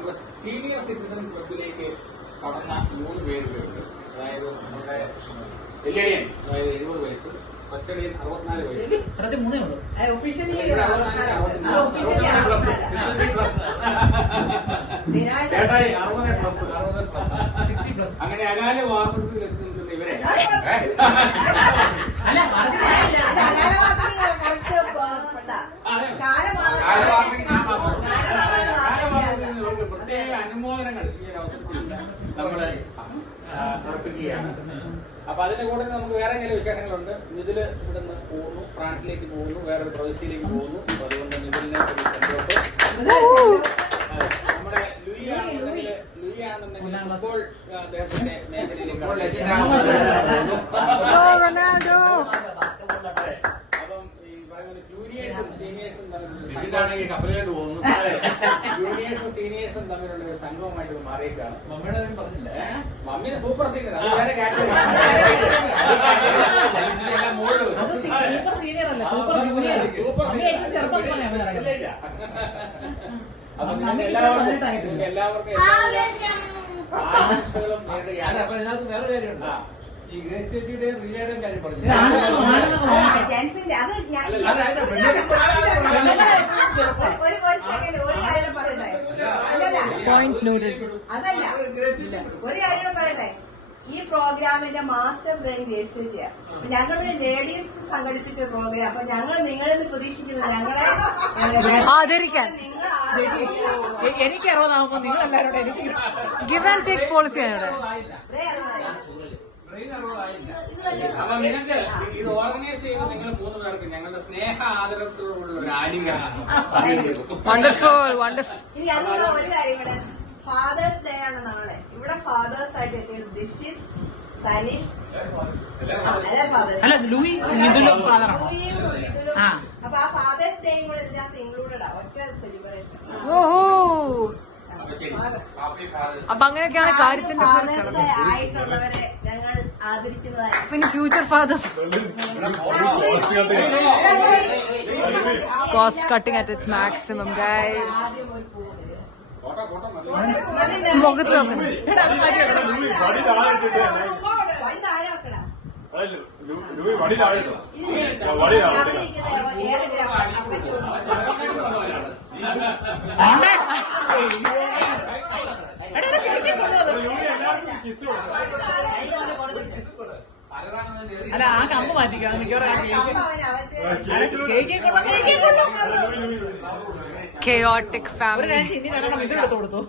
നമ്മുടെ senior citizen ക്ലബിലേക്ക് കടന്ന 3 പേരുണ്ട്. അതായത് നമ്മുടെ വെല്ലടിയൻ, അതായത് 70 വയസ്സ്, പച്ചടിയൻ 64 വയസ്സ്. അങ്ങനെ അകാല വാർത്തത്തിൽ എത്തുന്ന ഇവരെ പ്രത്യേക അനുമോദനങ്ങൾ ഈ ഒരു അവസരത്തിൽ നമ്മള് അർപ്പിക്കുകയാണ്. അപ്പൊ അതിന്റെ കൂടെ നമുക്ക് വേറെ ചില വിശേഷങ്ങളുണ്ട്. നിതില് ഇവിടുന്ന് പോകുന്നു, ഫ്രാൻസിലേക്ക് പോകുന്നു, വേറൊരു പ്രവിശ്യയിലേക്ക് പോകുന്നു. അപ്പൊ അതുകൊണ്ട് നിതിലിനെ നമ്മുടെ ലുയി ആണെന്നുണ്ടെങ്കിൽ ഫുട്ബോൾ അദ്ദേഹത്തിന്റെ മേഖലയിലേക്ക് അപ്പം ഈ പറയുന്നത് ജൂനിയേഴ്സും സീനിയേഴ്സും തമ്മിൽ കപ്പലിലോട്ട് പോകുന്നു. ജൂനിയേഴ്സും സീനിയേഴ്സും തമ്മിലുള്ള ഒരു സംഘവുമായിട്ട് മാറിയേക്കാണ്. മമ്മിയുടെ പറഞ്ഞില്ല, മമ്മിയുടെ സൂപ്പർ സീനിയർ, അത് വേറെ അപ്പൊ നിങ്ങൾക്ക് എല്ലാവർക്കും ആശംസകളും നേടുകയാണ്. അപ്പൊ ഇതിനകത്ത് വേറെ കാര്യമുണ്ട്. ഈ ഗ്രേസ് ചേച്ചിയുടെയും റിയയുടെയും കാര്യം പറഞ്ഞു. അതല്ല, ഒരു കാര്യം പറയട്ടെ. ഈ പ്രോഗ്രാമിന്റെ മാസ്റ്റർ ബ്രെയിൻ ഗ്രേസ് ചേച്ചിയാണ്. ഞങ്ങള് ലേഡീസ് സംഘടിപ്പിച്ച പ്രോഗ്രാം. അപ്പൊ ഞങ്ങൾ നിങ്ങളിൽ നിന്ന് പ്രതീക്ഷിക്കുന്നത് ഞങ്ങളെ ആദരിക്കാൻ. എനിക്ക് 60 ആകുമ്പോ നിങ്ങൾ എല്ലാവരോടും എനിക്ക് ഗിവ് ആൻഡ് ടേക്ക് പോളിസിയാണ് ഇവിടെ. അപ്പൊ നിങ്ങൾക്ക് ഇത് ഓർഗനൈസ് ചെയ്ത് നിങ്ങൾ 3 പേർക്ക് ഞങ്ങളുടെ സ്നേഹ ആദരവത്തോടുള്ള ഒരു ആലിംഗനം. Wonderful wonderful. ഇനി അതുകൂടെ ഒരു കാര്യം കൂടെ, ഫാദേഴ്സ് ഡേ ആണ് നാളെ. ഇവിടെ ഫാദേഴ്സ് ആയിട്ട് എത്തിയത് ദിഷിത്, സനീഷ്, അല്ല ലൂയി നിതുലും ഫാദറാണ്. അപ്പൊ ആ ഫാദേഴ്സ് ഡേയും കൂടെ ഇതിനകത്ത് ഇൻക്ലൂഡഡ് ആ ഒറ്റ സെലിബ്രേഷൻ. ഓഹോ, അപ്പൊ അങ്ങനെയൊക്കെയാണ് കാര്യത്തിന്റെ ആയിട്ടുള്ളവരെ ഞങ്ങൾ ആദരിക്കുന്നതായി. പിന്നെ future fathers. Cost cutting at its maximum guys. മുഖത്ത് നോക്കണം. അല്ല ആ കമ്പ് മാറ്റിക്കാം. മിക്കവാറും chaotic family. ഇത് എടുത്തു കൊടുത്തു.